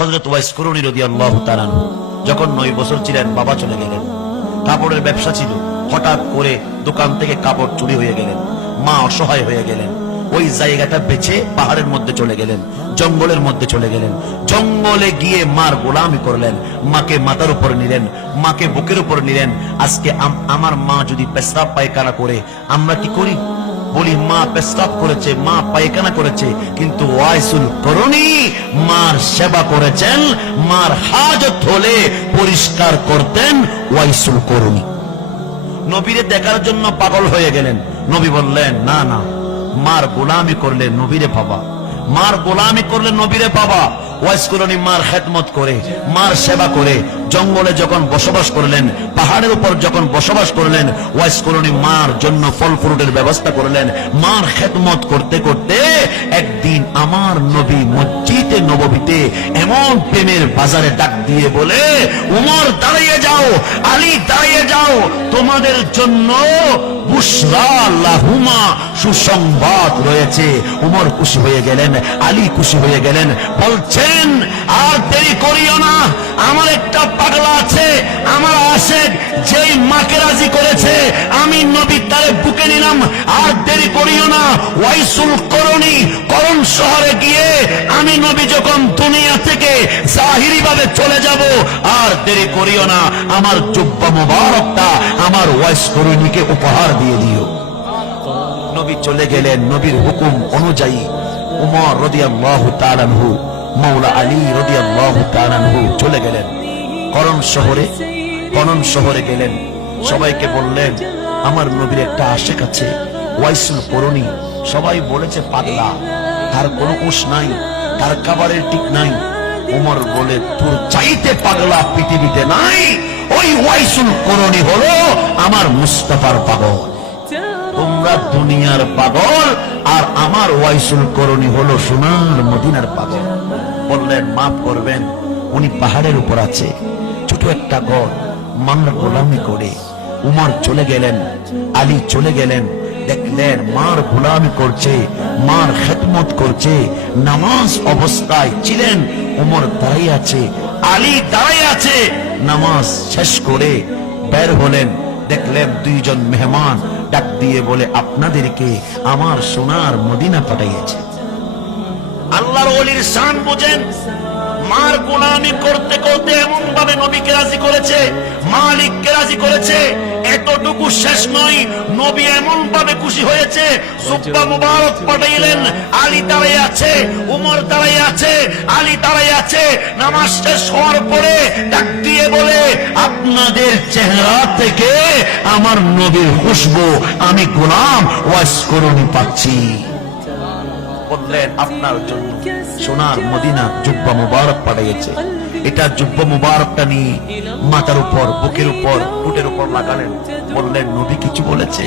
হযরত wise করনী রাদিয়াল্লাহু তাআলা আনহু যখন 9 বছর ছিলেন বাবা চলে গেলেন। কাপড়ের ব্যবসা ছিল, হঠাৎ করে দোকান থেকে কাপড় চুরি হয়ে গেলেন। মা অসহায় হয়ে গেলেন। ওই জায়গাটা বেচে পাহাড়ের মধ্যে চলে গেলেন, জঙ্গলের মধ্যে চলে গেলেন। জঙ্গলে গিয়ে মার গোলামি করলেন। মাকে মাথার উপর নিলেন, মাকে বুকের উপর নিলেন। আজকে আমার মা যদি পেশাব পায়খানা করে আমরা কি করি? বলি মা পেশাব করেছে, মা পায়খানা করেছে, কিন্তু ওয়াইসুল করনী মার সেবা করেছেন। মার হাজত হলে পরিষ্কার করতেন ওয়াইসুল করনী। নবীরে দেখার জন্য পাগল হয়ে গেলেন। নবী বললেন, না না, মার গোলামি করলে নবীরে পাবা, মার গোলামি করলে নবীরে পাবা। ওয়াইস করনী মার খেদমত করে, মার সেবা করে জঙ্গলে যখন বসবাস করলেন, পাহাড়ের উপর যখন বসবাস করলেন, ওয়াইস করনী মার জন্য ফল ফ্রুটের ব্যবস্থা করলেন। মার খেদমত করতে করতে একদিন আমার নবী মসজিদে নববীতে এমন প্রেমের বাজারে ডাক দিয়ে বলে, উমর দাঁড়িয়ে যাও, আলী দাঁড়িয়ে যাও, তোমাদের জন্য বুশরা লাহুমা, সুসংবাদ রয়েছে। উমর খুশি হয়ে গেলেন, আলী খুশি হয়ে গেলেন। বলছেন, আর দেরি করিও না, আমার একটা পাগলা আছে, আমার আশেক, যেই মাকে রাজি করেছে আমি নবী তারে বুকে নিলাম। আর দেরি করিও না, ওয়াইসুল করনী করণ শহরে গিয়ে আমি নবী যখন দুনিয়া থেকে জাহিরি ভাবে চলে যাব, আর দেরি করিও না, আমার জুব্বা মুবারকটা আমার ওয়াইস করণীকে উপহার দিয়ে দিও। নবী চলে গেলেন। নবীর হুকুম অনুযায়ী উমর রাদিয়াল্লাহু তাআলা আনহু, মাওলা আলী রাদিয়াল্লাহু তাআলা আনহু চলে গেলেন করণ শহরে। করণ শহরে গেলেন, সবাইকে বললেন, আমার নবীর একটা আশেক আছে ওয়াইসুল করনী। সবাই বলেছে পাগলা, তার কোনো হুঁশ নাই, তার খাবারের ঠিক নাই। উমর বলে, তোর চাইতে পাগলা পৃথিবীতে নাই। ওই ওয়াইসুল করনী হলো আমার মুস্তাফার পাগল। তোমরা দুনিয়ার পাগল, আর আমার ওয়াইসুল করনী হলো সোনার মদিনার পাগল। বললেন, মাফ করবেন, উনি পাহাড়ের উপর আছে, ছোট একটা ঘর, মার গোলামি করে। উমর চলে গেলেন, আলী চলে গেলেন, দেখলেন মার গোলামি করছে, মার খেদমত করছে। নামাজ অবস্থায় ছিলেন, উমর দাঁড়িয়ে আছে, আলী দাঁড়িয়ে আছে। নামাজ শেষ করে বের হলেন, দেখলেন দুইজন মেহমান ডাক দিয়ে বলে, আপনাদেরকে আমার সোনার মদিনা পাঠাইয়েছে। আল্লাহর ওলির শান বুঝেন। মার গোলামি করতে করতে এমন ভাবে নবীকে রাজি করেছে, মালিককে রাজি করেছে। এতটুকু শেষ নয়, নবী এমন ভাবে খুশি হয়েছে, জুব্বা মুবারক পাঠাইলেন। আলী দাঁড়িয়ে আছে, উমর দাঁড়িয়ে আছে, আলী দাঁড়িয়ে আছে। নামাজ শেষ হওয়ার পরে ডাক দিয়ে বলে, আপনাদের চেহারা থেকে আমার নবীর খুশবু আমি গোলাম ওয়াইস করনী পাচ্ছি। বললেন, আপনার জন্য সোনার মদিনা জুব্বা মুবারক পাঠিয়েছে। এটা জুব্বা মুবারকটা নিয়ে মাথার উপর, বুকের উপর, বুটের উপর লাগালেন। বললেন, নবী কিছু বলেছে?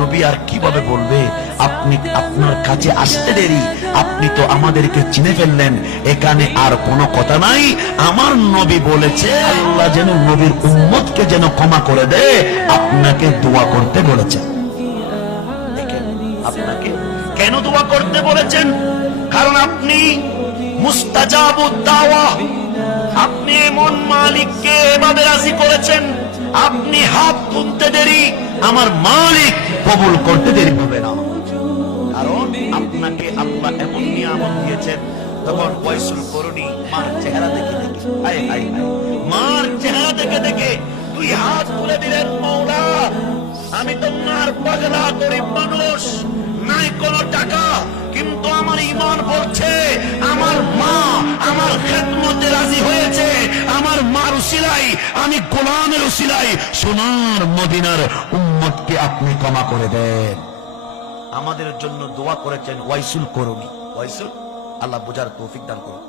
নবী আর কিভাবে বলবে? আপনি আপনার কাছে আসতে দেরি, আপনি তো আমাদেরকে চিনে ফেললেন, এখানে আর কোনো কথা নাই। আমার নবী বলেছে আল্লাহ যেন নবীর উম্মতকে যেন ক্ষমা করে দেয়, আপনাকে দোয়া করতে বলেছে। দেখেন, আপনাকে কেন দোয়া করতে বলেছেন? কারণ আপনি মুস্তাজাবুদ দাওয়া, আপনি এমন মালিককে এভাবে রাজি করেছেন, আপনি হাত তুলতে দেরি, আমার মালিক কবুল করতে দেরি হবে না। কারণ আপনাকে আল্লাহ এমন নিয়ামত দিয়েছেন। তখন ওয়াইসুল করনী মার চেহারা দেখে দেখে, হায় হায় হায়, মার চেহারা দেখে দেখে দুই হাত তুলে দিলেন, মওলা আমি তো মার পাগলা গরিব মানুষ, নাই কোনো টাকা, কিন্তু আমার ঈমান বলছে আমার মা আমার খেদমতে রাজি হয়েছে। আমার মার উসিলাই, আমি গোলামের উসিলাই সোনার মদিনার উম্মতকে আপনি ক্ষমা করে দেন। আমাদের জন্য দোয়া করেছেন ওয়াইসুল করনী। ওয়াইসুল, আল্লাহ বোঝার তৌফিক দান করুন।